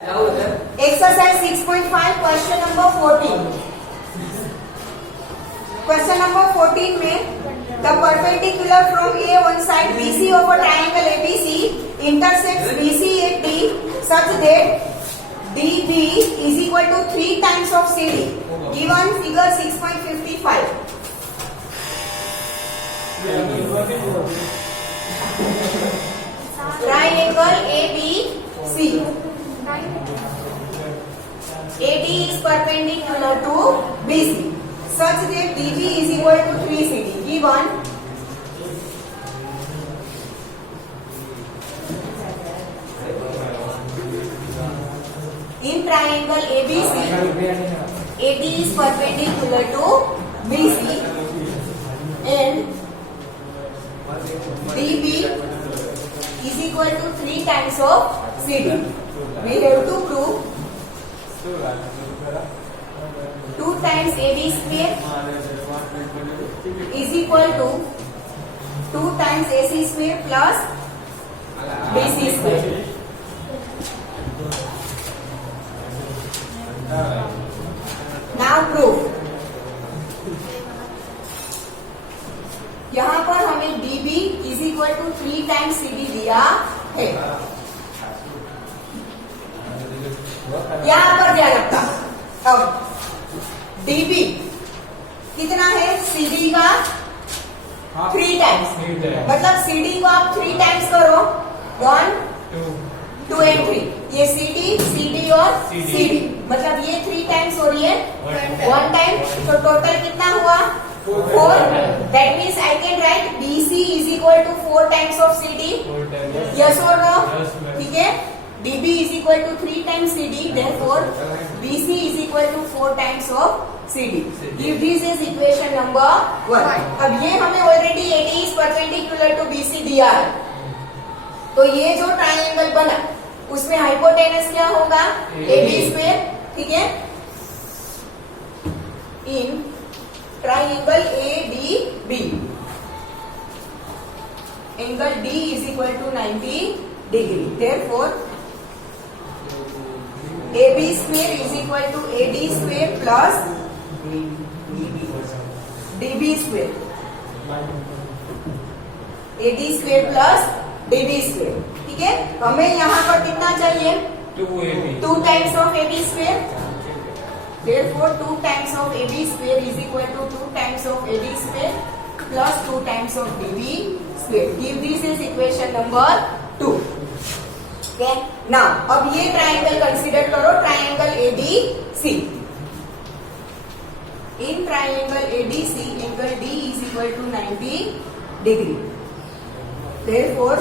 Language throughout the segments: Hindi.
Exercise 6.5 question number 14. Question number 14 में the perpendicular from A one side BC of a triangle ABC intersects BC at D such that DB is equal to 3 times of CD. Given figure 6.55. Triangle ABC. AD is perpendicular to BC such that DB is equal to 3 CD. Given in triangle ABC, AD is perpendicular to BC and DB is equal to 3 times of CD. We have to prove 2 times AB square is equal to 2 times AC square plus BC square. Now proof. यहाँ पर हमें DB is equal to 3 times CD दिया है. यहाँ पर क्या लगता? अब DB कितना है? CD का 3 टाइम्स. मतलब CD को आप 3 टाइम्स करो. 1, 2 and 3. ये CD और CD. मतलब ये 3 टाइम्स हो रही है. 1 टाइम. तो टोटल कितना हुआ? 4. That means I can write BC is equal to 4 times of CD. Yes or no? ठीक है. DB is equal to 3 times CD. Therefore, BC is equal to 4 times of CD. If this is equation number 1. अब ये हमें already AD is perpendicular to BC दिया है. तो ये जो ट्राइंगल बना उसमें हाइपोटेनस क्या होगा? AB square. ठीक है. In triangle ADB angle D is equal to 90 degree. Therefore, AB square is equal to AD square plus DB square. AD square plus DB square. ठीक है. हमें यहाँ पर कितना चाहिए? 2 times of AB square. Therefore, 2 times of AB square is equal to 2 times of AD square plus 2 times of DB square. If this is equation number 2. Okay. Now, अब ये ट्राइंगल कंसीडर करो. Triangle ABC. In triangle ADC, angle D is equal to 90 degree. Therefore,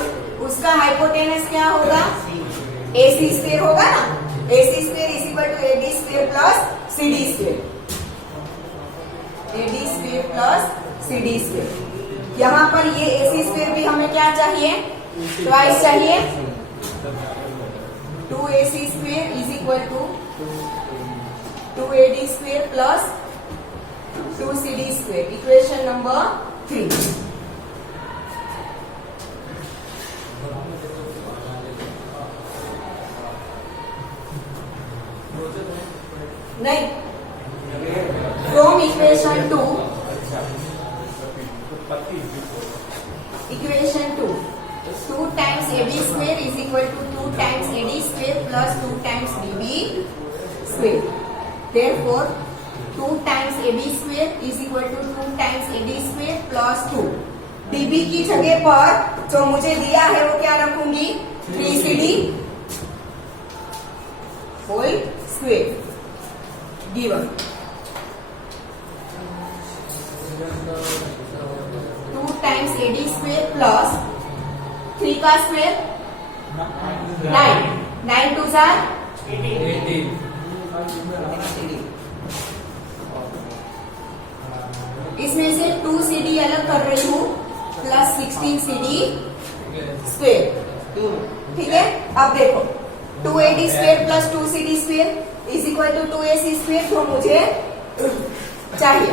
उसका हाइपोटेनस क्या होगा? AC स्क्वायर होगा ना. AC square is equal to AD square plus CD square. AD square plus CD square. यहाँ पर ये AC स्क्वायर भी हमें क्या चाहिए? ट्वाइस चाहिए. 2AC square is equal to 2AD square plus 2CD square. Equation number 3. नहीं. From equation 2. Equation 2. 2 times AB square is equal to 2 times AD square plus 2 times DB square. Therefore, 2 times AB square is equal to 2 times AD square plus 2. DB की जगह पर जो मुझे दिया है वो क्या रखूंगी? 3CD whole square given 2 times AD square plus 3 का स्क्वायर 9. 9 2 18. इसमें से 2 CD अलग कर रही हूँ प्लस 16 CD स्क्वायर. ठीक है. अब देखो 2AD square plus 2 CD square is equal to 2AC square जो मुझे चाहिए.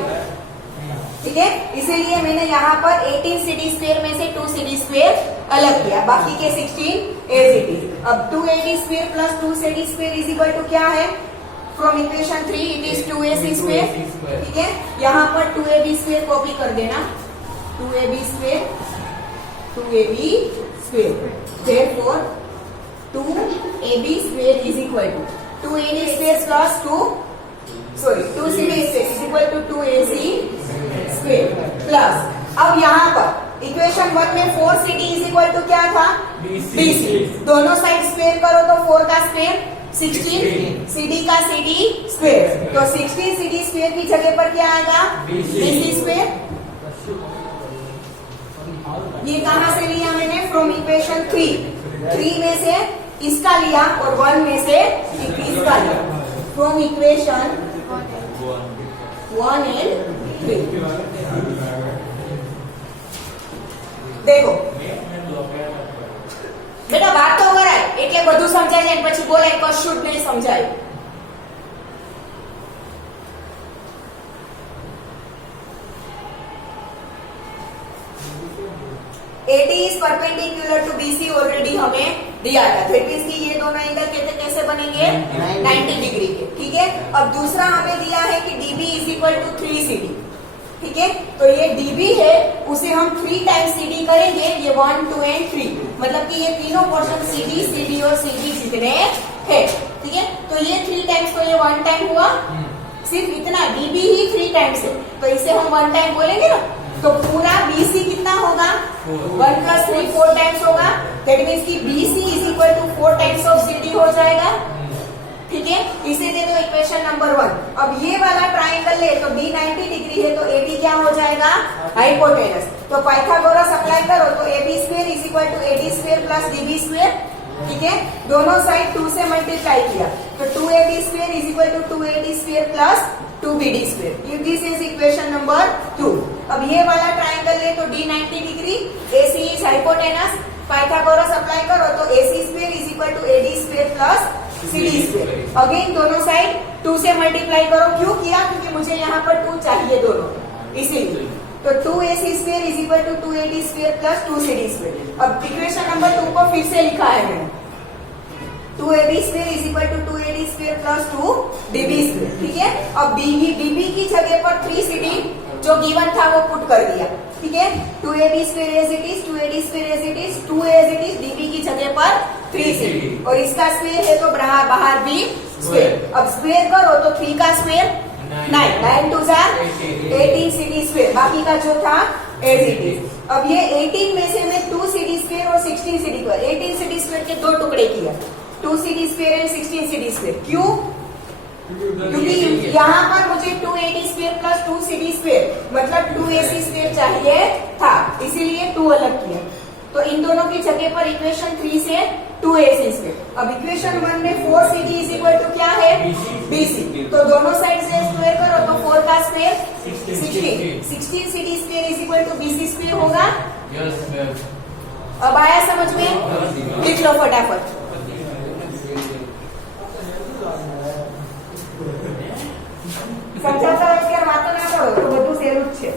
ठीक है. इसीलिए मैंने यहाँ पर 18 CD स्क्वायर में से 2 CD स्क्वायर अलग किया. बाकी के 16 एज इट इज. अब 2ab square plus 2cd square is equal to क्या है? From equation 3 it is 2ac square, ठीक है। यहाँ पर 2ab स्क्वायर कॉपी कर देना, 2ab square, 2ab square, therefore 2ab square is equal to 2ad square plus 2cd square is equal to 2ac square plus, अब यहाँ पर इक्वेशन 1 में 4cd इज इक्वल टू क्या था? bc, दोनों साइड स्क्वायर करो तो 4 का स्क्वायर 16, cd का cd स्क्वायर, तो 16 cd स्क्वायर की जगह पर क्या आएगा? bc square. ये कहाँ से लिया मैंने? फ्रॉम इक्वेशन 3 में से इसका लिया और 1 में से इसका लिया, फ्रॉम इक्वेशन 1 and 3। देखो બેટા વાત તો કરાય એટલે બધું સમજાય જાય પછી બોલાય કશું જ નહીં સમજાય। AD is perpendicular to BC already हमें दिया था, दैट मींस कि ये दोनों एंगल कैसे बनेंगे? 90 डिग्री के, ठीक है। अब दूसरा हमें दिया है कि DB is equal to 3CD, ठीक है। तो ये DB है, उसे हम 3 टाइम्स CD करेंगे, ये 1, 2 एंड 3, मतलब कि ये तीनों पोर्शन CD और CD जितने हैं, ठीक है। तो ये 3 टाइम्स, तो ये 1 टाइम हुआ, सिर्फ इतना DB ही 3 टाइम्स है, तो इसे हम 1 टाइम बोलेंगे ना। तो पूरा BC कितना होगा? 1 प्लस 3 4 टाइम्स होगा, दैट मीन्स कि BC is equal to 4 times of CD हो जाएगा, ठीक है। इसे दे दो इक्वेशन नंबर 1। अब ये वाला ट्राइंगल ले तो D 90 डिग्री है, तो AD क्या हो जाएगा? हाइपोटेनस। तो पाइथागोरस अप्लाई करो तो AB square is equal to AD square plus DB square, ठीक है। दोनों साइड 2 से मल्टीप्लाई किया तो 2AB square is equal to 2AD square plus 2BD square, this is equation number 2। अब ये वाला ट्राइंगल ले तो D 90 degree, AC is hypotenuse, Pythagoras apply करो तो AC square is equal to AD square plus CD square. Again दोनों साइड 2 से मल्टीप्लाई करो, क्यों किया? क्योंकि मुझे यहाँ पर 2 चाहिए दोनों, इसीलिए। तो 2AC square is equal to 2AD square plus 2CD square. अब इक्वेशन नंबर 2 को फिर से लिखा है मैंने, 2AB square is equal to 2AD square plus 2DB square, ठीक है। अब DB की जगह पर 3CD जो गिवन था वो पुट कर दिया, ठीक है। 2AB square as it is, 2AD square as it is, 2 as it is, DB की जगह पर 3CD, और इसका स्क्वायर है तो बाहर भी स्क्वायर। अब स्क्वायर करो तो 3 का स्क्वायर 9, 9 2 18 CD स्क्वायर, बाकी का जो था एज इट इज। अब ये 18 में से मैं 2 CD स्क्वायर और 16 CD स्क्वायर, 18 CD स्क्वायर के 2 टुकड़े किया, 2 CD square and 16 CD square. क्यों? क्योंकि यहाँ पर मुझे 2AD square plus 2CD square मतलब 2AC स्क्वायर चाहिए था, इसीलिए 2 अलग किया। तो इन दोनों की जगह पर इक्वेशन 3 से 2AC स्क्वायर। अब इक्वेशन 1 में 4CD इज इक्वल टू क्या है? BC, तो दोनों साइड से स्क्वायर करो तो 4 का square 16 CD square is equal to BC square होगा। अब आया समझ में? लिख लो फटाफट। समझाता અત્યારે વાતો ના કરો તો બધું સહેલું જ છે।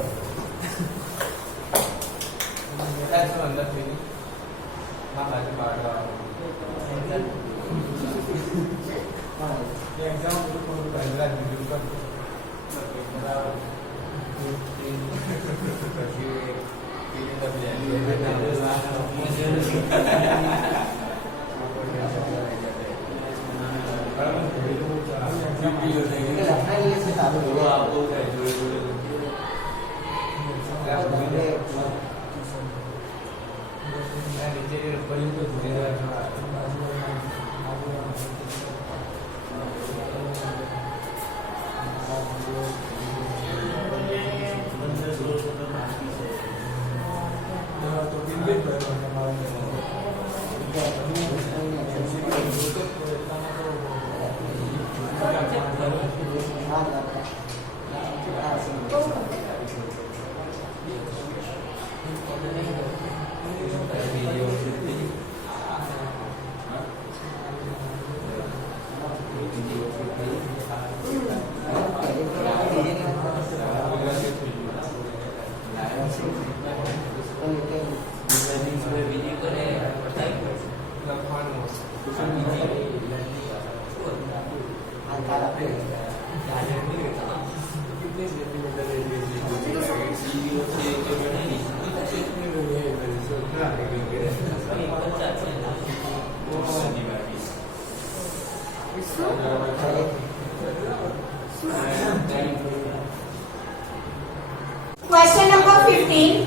Question number 15.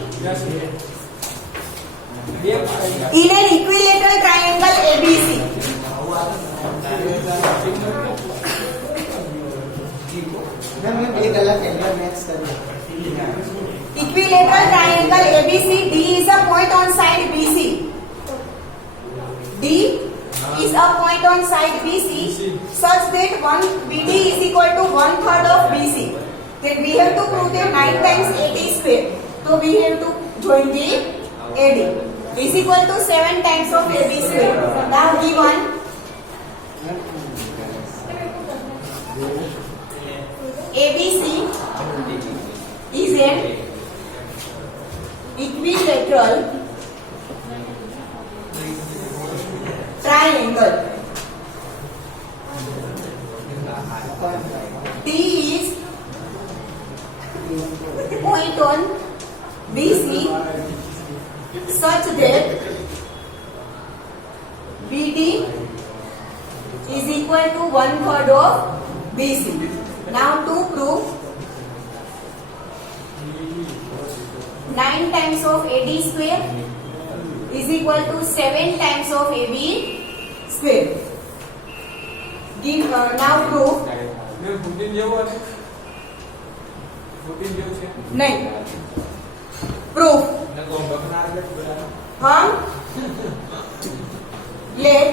In an equilateral triangle ABC. Equilateral triangle ABC, D is a point on side BC. D is a point on side BC such that BD is equal to 1/3 of BC. Then we have to prove that 9 times AD square. So we have to join the AD is equal to 7 times of AB square. Now given ABC is an equilateral triangle. D is point on BC such that BD is equal to 1/3 of BC. Now to prove 9 times of AD square is equal to 7 times of AB square. Give now prove नहीं प्रूफ हम let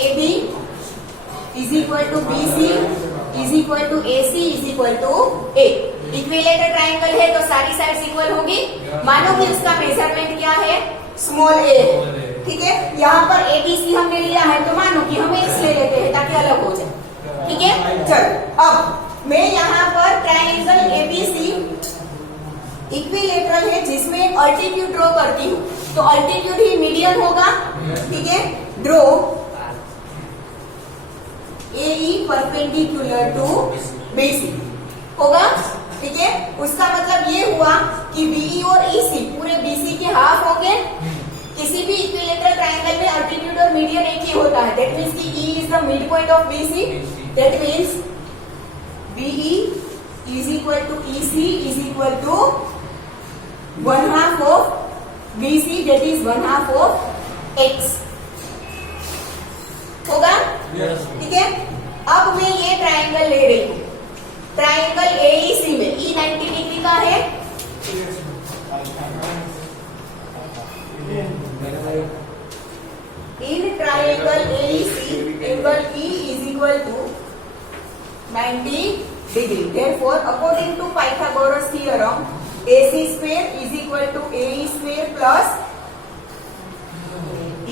AB is equal to BC is equal to AC is equal to A. Equilateral triangle है तो सारी साइड्स इक्वल होगी. मानो कि उसका मेजरमेंट क्या है, स्मॉल a. ठीक है, यहाँ पर ABC हमने लिया है तो मानो कि हम x ले लेते हैं ताकि अलग हो जाए. ठीक है, चलो अब मैं यहाँ पर ट्राइंगल ABC इक्विलेटरल है जिसमें अल्टीट्यूड ड्रॉ करती हूँ. तो अल्टीट्यूड ही मीडियन होगा. ठीक है, draw AE perpendicular to BC होगा. ठीक है, उसका मतलब ये हुआ कि BE और EC पूरे BC के हाफ होंगे. किसी भी इक्विलेटरल ट्राइंगल में अल्टीट्यूड और मीडियन एक ही होता है. दैट मीन्स कि E is the mid point of BC. That means BE is equal to EC is equal to 1/2 of BC, that is 1/2 of X होगा. ठीक है, अब मैं ये ट्राइंगल ले रही हूँ. ट्राइंगल AEC में E 90 डिग्री का है. In triangle AEC angle E is equal to 90 degree. Therefore, according to Pythagoras theorem, AC square is equal to AE square plus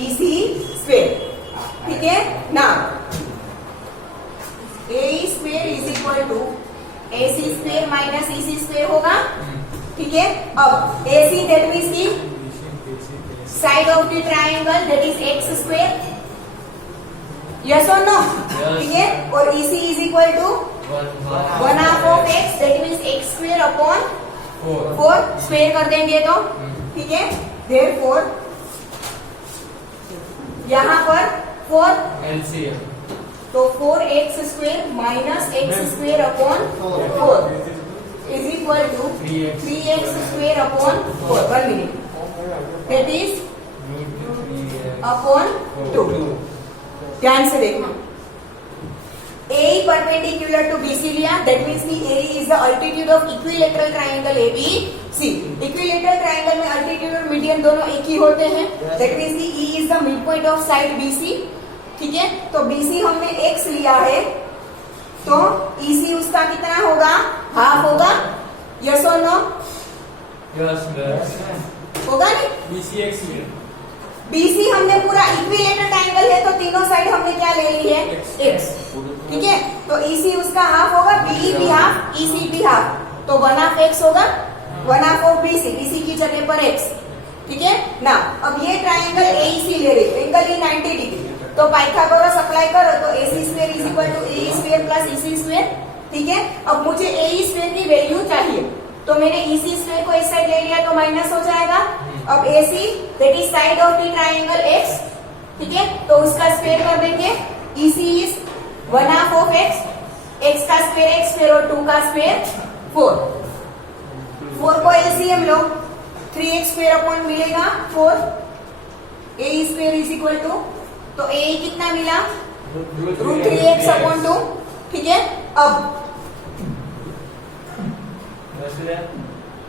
EC square. ठीक है, now AE square is equal to AC square minus EC square होगा. ठीक है, अब AC that means the side of the triangle, that is X square. Yes or no? ठीक है, और EC is equal to 1/2 of X, that means X square upon 4 square कर देंगे तो. ठीक है, therefore यहाँ पर 4 LCM तो 4x square minus x square upon 4 is equal to 3x square upon 4. 1 minute. That is upon 2. ध्यान से देखना. AE perpendicular to BC लिया. That means the AE is the altitude of equilateral triangle ABC. Equilateral triangle में altitude और median दोनों एक ही होते हैं. That means the E is the midpoint of side BC. ठीक है, तो BC हमने X लिया है तो EC उसका कितना होगा, हाफ होगा. यस और नो? यस होगा नहीं. BC हमने पूरा इक्विलेटरल ट्राइंगल है तो तीनों साइड हमने क्या ले ली है, X. ठीक है, तो EC उसका हाफ होगा, BE भी हाफ, EC भी हाफ, तो 1/2 X होगा, 1/2 of BC की जगह पर X. ठीक है ना. अब ये ट्राइंगल AEC ले रही है, एंगल E 90 डिग्री. तो पाइथागोरस अप्लाई करो तो AC square is equal to A square plus EC square. ठीक है, अब मुझे ए स्क्वायर की वैल्यू चाहिए, तो मैंने इसी स्क्वायर को इस साइड ले लिया तो माइनस हो जाएगा। अब AC that is side of the triangle X, ठीक है, तो उसका स्क्वायर कर देंगे। EC is 1/2 of X, X का स्क्वायर X स्क्वायर और 2 का स्क्वायर 4। 4 को LCM लो, 3x स्क्वायर अपॉन मिलेगा 4, A square is equal to, तो A कितना मिला √3x अपॉन 2। ठीक है, अब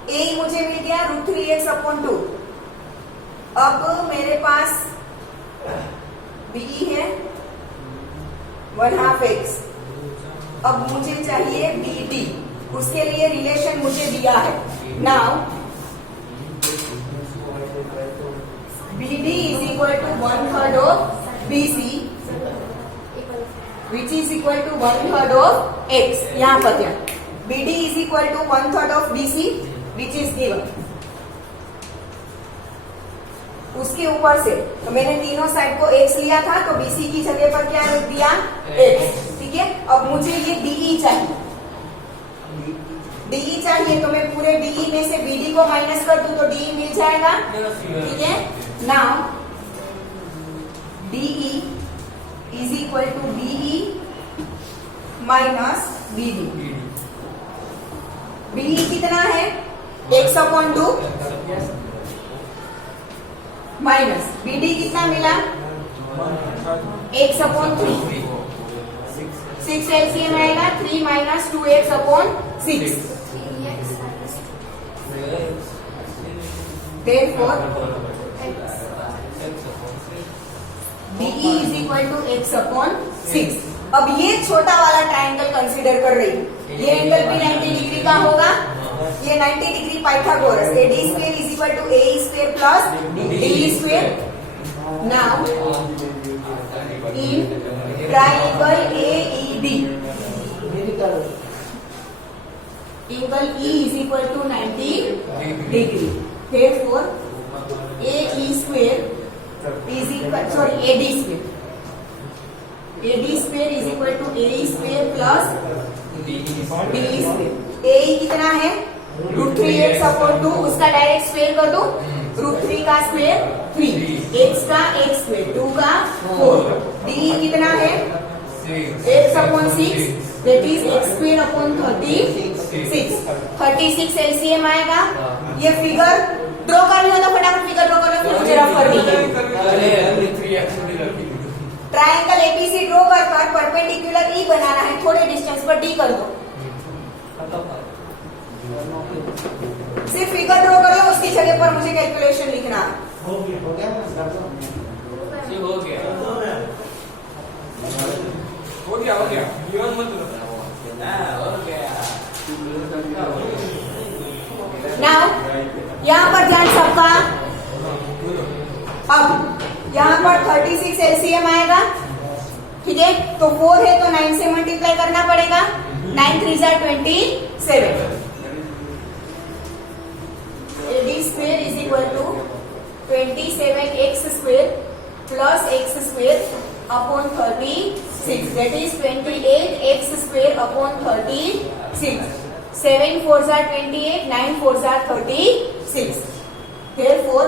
A मुझे मिल गया √3x अपॉन 2। अब मेरे पास B है 1/2 x। अब मुझे चाहिए BD, उसके लिए रिलेशन मुझे दिया है। Now BD is equal to 1/3 of BC which is equal to 1/3 of x। यहां पर क्या BD is equal to 1/3 of BC which is given. उसके ऊपर से तो मैंने तीनों साइड को x लिया था, तो BC की जगह पर क्या लिख दिया x। ठीक है, अब मुझे ये DE चाहिए। DE चाहिए तो मैं पूरे BE में से BD को माइनस कर दूं तो DE मिल जाएगा। ठीक है, now DE is equal to BE minus BD। BE कितना है x अपॉन 2 माइनस BD कितना मिला x अपॉन 3। 6 LCM आएगा 3 minus 2x upon 6। Therefore BE is equal to x upon 6। अब ये छोटा वाला ट्राइंगल कंसीडर कर रही हूँ, ये एंगल भी 90 डिग्री का होगा, ये 90 degree Pythagoras. AD square is equal to A square plus D square. Now in triangle AED angle E is equal to 90 degree. Therefore AE square is equal AD square is equal to A square plus D square. A कितना है √3x अपॉन 2, उसका डायरेक्ट स्क्वायर कर दो, √3 का स्क्वायर 3, x का x स्क्वायर 2 का 4। D कितना है x upon 6 that is x square upon 36। 36 LCM आएगा। ये फिगर ड्रॉ करनी हो तो फटाफट फिगर ड्रॉ कर लो, फिर मुझे रफ कर दीजिए। ट्राइंगल एबीसी ड्रॉ कर परपेंडिकुलर E बनाना है, थोड़े डिस्टेंस पर D कर दो। सिर्फ फिगर ड्रॉ कर लो, उसकी जगह पर मुझे कैलकुलेशन लिखना है। हो गया नाउ यहाँ पर ध्यान सबका। अब यहाँ पर 36 LCM आएगा। ठीक है, तो 4 है तो 9 से मल्टीप्लाई करना पड़ेगा। 9 3 जा 27। AD square is equal to 27x square plus x square upon 36 that is 28x square upon 36। 7 4 जा 28, 9 4 जा 36। Therefore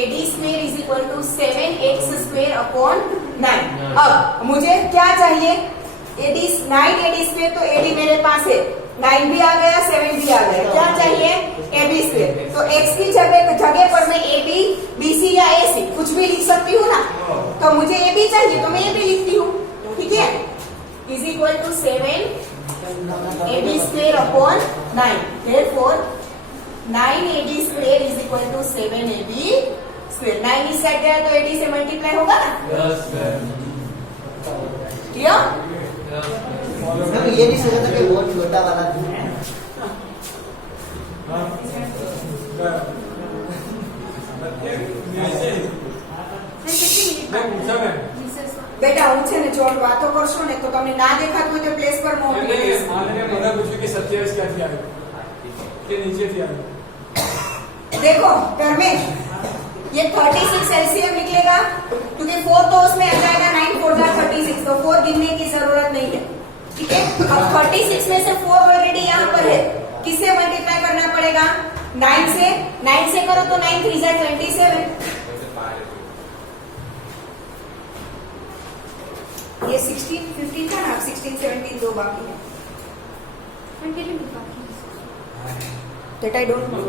AD square is equal to 7x square upon 9। अब मुझे क्या चाहिए, नाइन एडी स्क्वायर, तो एडी मेरे पास है, 9 भी आ गया 7 भी आ गया, क्या चाहिए AB स्क्वायर। तो x की जगह पर मैं AB BC या AC कुछ भी लिख सकती हूँ ना, तो मुझे AB चाहिए तो मैं AB लिखती हूँ, ठीक है, is equal to 7 AB square upon 9। Therefore 9 AD square is equal to 7 AB square. 9 इस साइड गया तो AD से मल्टीप्लाई होगा ना, क्लियर। ये भी सोचा था कि बहुत छोटा वाला બેટા હું છે ને જો વાતો કરશો ને તો તમને ના દેખાતું હોય તો પ્લેસ પર મોકલી દઈશ। મને પૂછ્યું કે 27 ક્યાંથી આવ્યું, કે નીચેથી આવ્યું। देखो धर्मेश, ये 36 एलसीएम निकलेगा क्योंकि 4 तो उसमें आ जाएगा, 9 4 जा 36, तो 4 गिनने की जरूरत नहीं है, ठीक है। अब 36 में से 4 ऑलरेडी यहाँ पर है, किससे मल्टीप्लाई करना पड़ेगा? 9 से। 9 से करो तो 9 3 जा 27। ये 16 15 था ना, 16 17 दो बाकी है। That I don't know.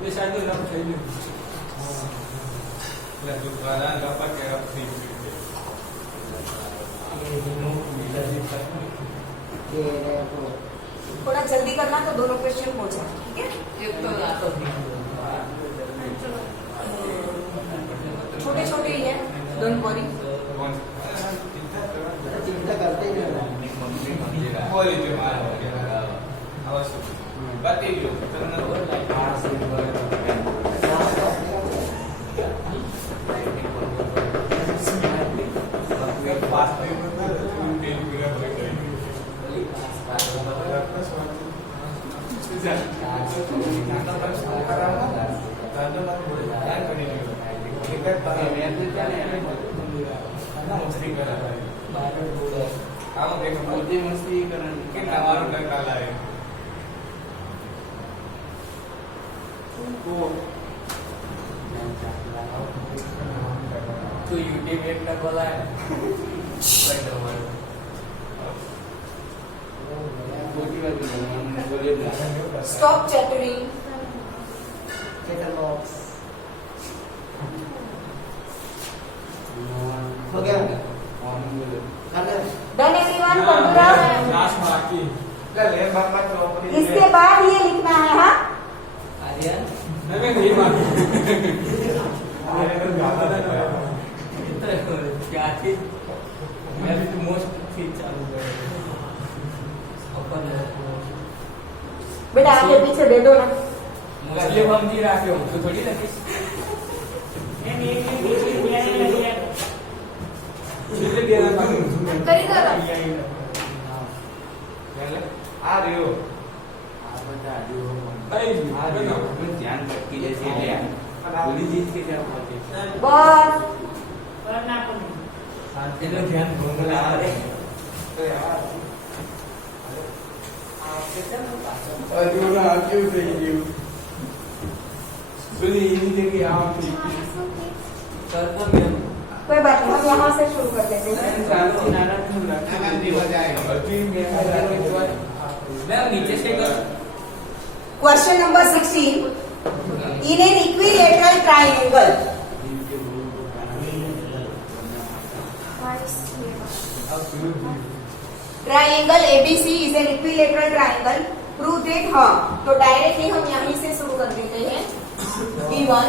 ये शायद तो रफ चाहिए दोबारा रफा के रफ थोड़ा जल्दी करना तो दोनों क्वेश्चन हो जाए, ठीक है। छोटे छोटे ही है, डोंट वरी। चिंता करते ही नहीं। तो यूट्यूब एक का बोला है स्टॉप चैटरिंग। हो गया? डन एवरीवन, पंद्रह। लास्ट बाकी इसके बाद ये लिखना है, हाँ। नहीं नहीं बात क्या थी मैं भी मोस्ट फील चालू कर बेटा आगे पीछे दे दो ना। मुझे हम जी रहा क्यों तो थोड़ी लगी मुझे दिया ना करी दो ना। आ रही हो ध्यान रखी जैसे गोली जीत के क्या बस ध्यान कोई बात नहीं, हम यहाँ से शुरू कर देते हैं। नीचे से question number 16। In an equilateral triangle, triangle ABC is an equilateral triangle, prove that. हाँ, तो डायरेक्टली हम यहीं से शुरू कर देते हैं। D1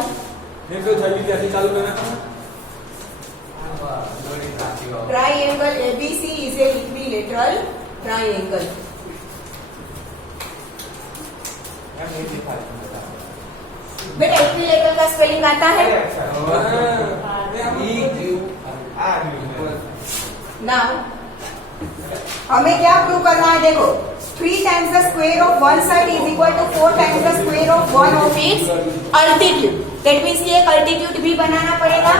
चालू करना triangle ABC is an equilateral triangle. बेटा इक्विलेटरल का स्पेलिंग आता है? नाउ हमें क्या प्रूव करना है? देखो 3 times the square of one side is equal to 4 times the square of one of its altitude. That means ये एक अल्टीट्यूड भी बनाना पड़ेगा।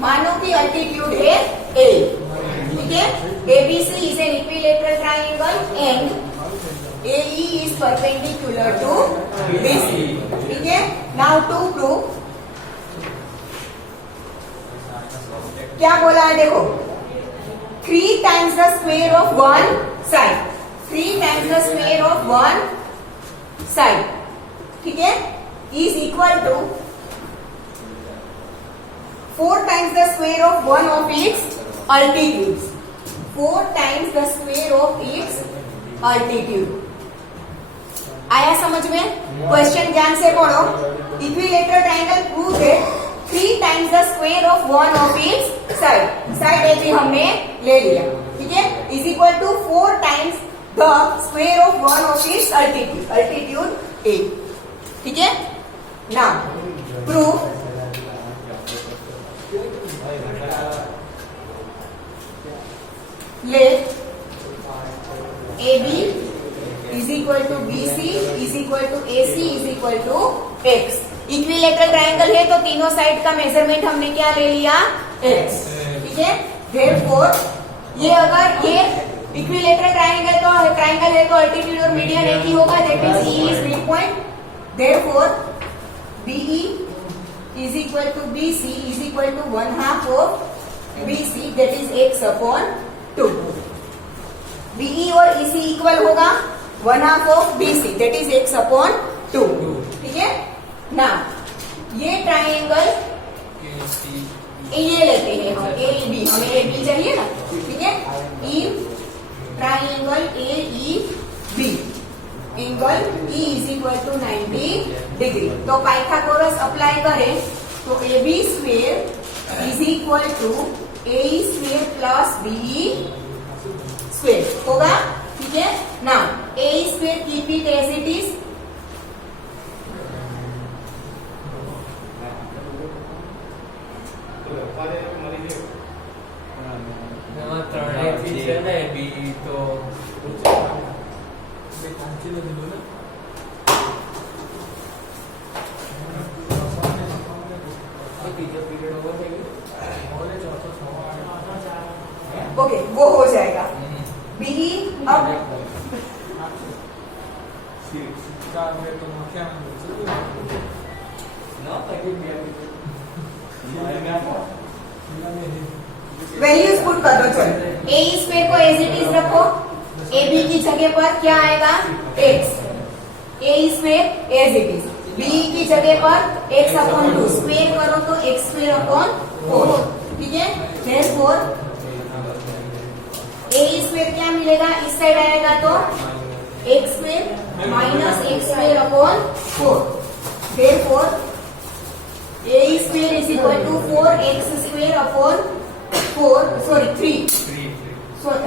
मानो कि अल्टीट्यूड है A, ठीक है। ABC is an equilateral triangle and AE is perpendicular to BC. ठीक है. नाउ टू प्रूव, क्या बोला है देखो, 3 times the square of one side, 3 times the square of one side, ठीक है, is equal to 4 times the square of one of its altitudes, 4 times the square of its altitude. आया समझ में? क्वेश्चन ध्यान से पढ़ो. इक्विलेटरल ट्रायंगल प्रूव है 3 times the square of one of its side. Side A भी हमने ले लिया. ठीक है. Is equal to 4 times the square of one of its altitude. Altitude A. ठीक है. Now prove, let AB is equal to BC is equal to AC is equal to X. Equilateral triangle है तो तीनों साइड का मेजरमेंट हमने क्या ले लिया? X. ठीक है. Therefore ये अगर ये इक्विलेटरल ट्रायंगल है तो अल्टीट्यूड और मीडियन एक ही होगा. That means E is mid point. Therefore BE is equal to BC is equal to 1/2 of BC, that is X upon 2. BE और EC इक्वल होगा 1/2 of BC, that is X upon 2. ठीक है ना. ये ट्राइंगल ये लेते हैं हम AEB, हमें AB चाहिए ना. ठीक है. In triangle AEB angle E is equal to 90 degree. तो पाइथागोरस अप्लाई करें तो AB square is equal to AE square plus BE square होगा. ठीक है ना. AE square keep it as it is. Okay वो हो जाएगा. BE अब वैल्यूज पुट कर दो. चलो AE स्क्वायर को एज इट इज रखो. AB की जगह पर क्या आएगा? X. AE square as it is. BE की जगह पर X अपॉन 2 स्क्वायर करो तो X स्क्वायर अपॉन 4. ठीक है. Therefore AE स्क्वायर क्या मिलेगा? इस साइड आएगा तो X square minus X square upon 4. Therefore AE square is equal to 4x square upon 3.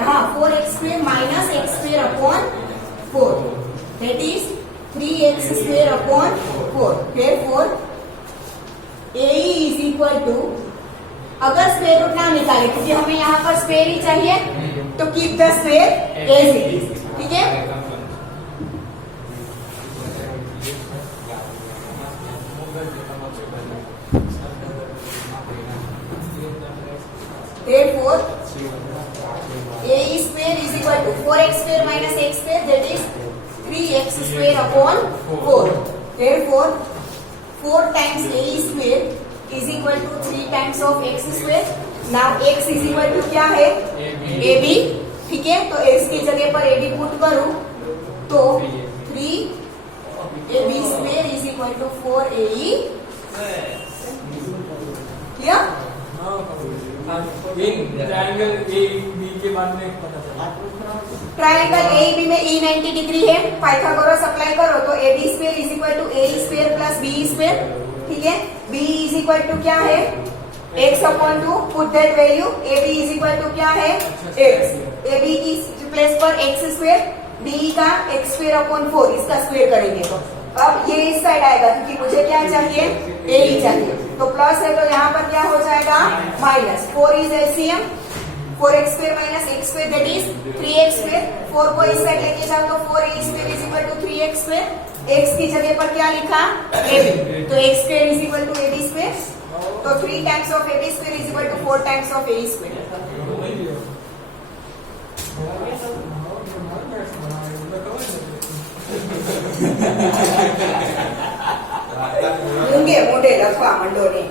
हाँ 4x square minus x square upon 4, that is 3x square upon 4. Therefore AE is equal to, अगर स्क्वायर रूट ना निकाले क्योंकि हमें यहाँ पर स्क्वायर ही चाहिए तो keep the square as it is. ठीक है. Therefore AE square is equal to 4x square minus x square, that is 3x square upon 4. Therefore 4 times AE square is equal to 3 times of x square. Now x is equal to क्या है? AB. ठीक है. तो x की जगह पर AB पुट करूं तो 3AB square is equal to 4AE. Clear? Triangle AEB के बाद में पता चला. ट्रायंगल AEB में E 90 डिग्री है. पाइथागोरस अप्लाई करो तो AB square is equal to AE square plus BE square. ठीक है. BE इज इक्वल टू क्या है? X upon 2. Put that value. AB is equal to क्या है? X. AB की प्लेस पर x स्क्वायर, BE का x स्क्वायर अपॉन 4, इसका स्क्वायर करेंगे तो अब ये इस साइड आएगा क्योंकि मुझे क्या चाहिए? AE चाहिए. तो प्लस है तो यहाँ पर क्या हो जाएगा? Minus. 4 is LCM. 4x square minus x square, that is 3x square. 4 को इस साइड लेके जाओ तो 4AE square is equal to 3x square. x की जगह पर क्या लिखा? AB. तो x square is equal to AB square. तो 3 times of AB square is equal to 4 times of AE square. મોઢે લખવા માંડો ને.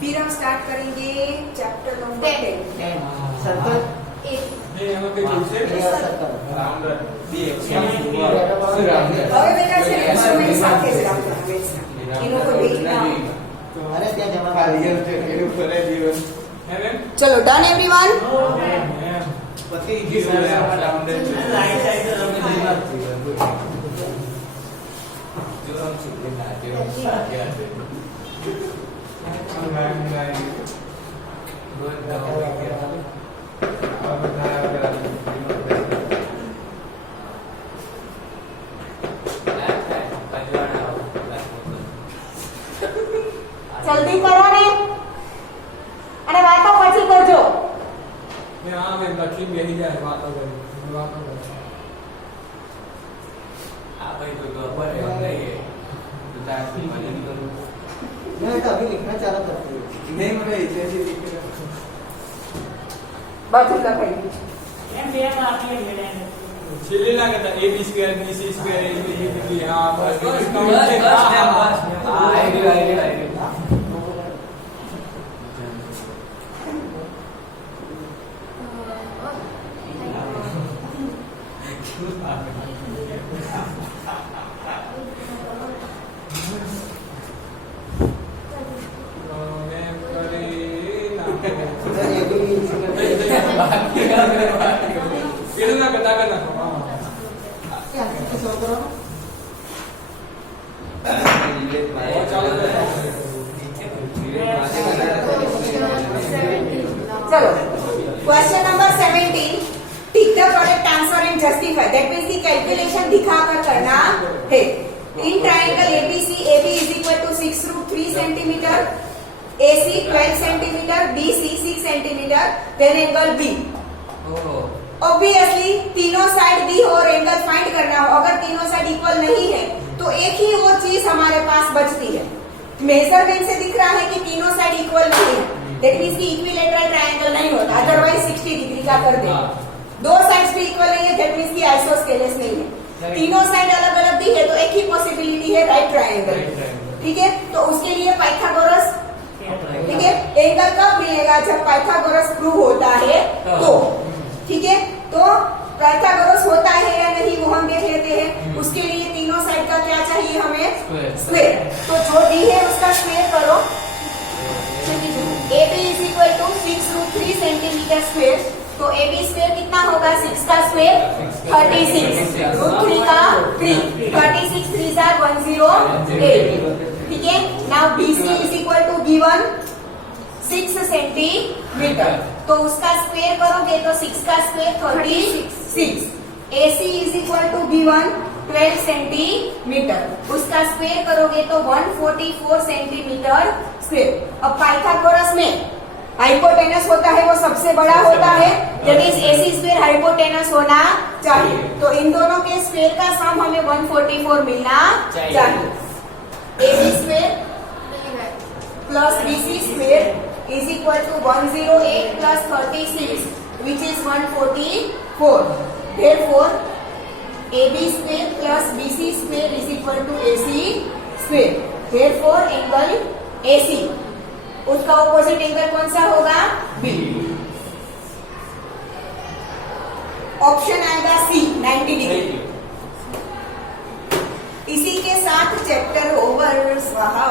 फिर हम स्टार्ट करेंगे चैप्टर नंबर 10. सर्कल ये हमें कोई पूछे હવે બેટા છે ને ઇન્સ્ટ્રુમેન્ટ સાથે જ રાખવાના એનો કોઈ બીક ના હોય. अरे ત્યાં જમા ચલો ડન એવરીવન. જલ્દી કરો ને અને વાતો પછી કરજો. हाँ मैं लकी बेही जाए बात हो गई मैं तो अभी लिखना चालू करती हूँ બધું લખાઈ छिले ना कहता A B square B C square A B हाँ बस ना कहता करना चलो question number 17. Tick the correct answer and justify. That means की कैलकुलेशन दिखाकर करना है. In triangle ABC AB is equal to 6√3 centimetre, AC 12 centimetre, BC 6 centimetre, then angle B. Obviously तीनों साइड दी हो और एंगल फाइंड करना हो. अगर तीनों साइड इक्वल नहीं है तो एक ही और चीज हमारे पास बचती है. मेजरमेंट से दिख रहा है कि तीनों साइड इक्वल नहीं है. दैट मींस की इक्विलेटरल ट्रायंगल नहीं होता. अदरवाइज 60 डिग्री का कर दे. दो साइड्स भी इक्वल नहीं है. दैट मींस की आइसोस्केलेस नहीं है. तीनों साइड अलग अलग दी है तो एक ही पॉसिबिलिटी है राइट ट्रायंगल. ठीक है, तो उसके लिए पाइथागोरस. ठीक है, एंगल कब मिलेगा? जब पाइथागोरस प्रूव होता है तो. ठीक है, तो पाइथागोरस होता है या नहीं वो हम देख लेते हैं. उसके लिए तीनों साइड का क्या चाहिए हमें? स्क्वायर. तो जो दी है उसका स्क्वायर करो. AB is equal to 6√3 centimetre square. तो AB स्क्वायर कितना होगा? 6 का स्क्वायर 36, √3 का 3, 36 3s are 108. ठीक है, now BC is equal to given 6 centimetre. तो उसका स्क्वायर करोगे तो 6 का square 36. AC is equal to given 12 centimetre. उसका स्क्वायर करोगे तो 144 सेंटीमीटर स्क्वायर. अब पाइथागोरस में हाइपोटेनस होता है वो सबसे बड़ा होता है. That is AC square hypotenuse होना चाहिए. तो इन दोनों के स्क्वायर का सम हमें 144 मिलना चाहिए. AB square plus BC square is equal to 108 plus 36 which is 144. Therefore AB square plus BC square is equal to AC square. Therefore angle AC उसका ऑपोजिट एंगल कौन सा होगा? B. ऑप्शन आएगा C 90 डिग्री. इसी के साथ चैप्टर ओवर. स्वाहा.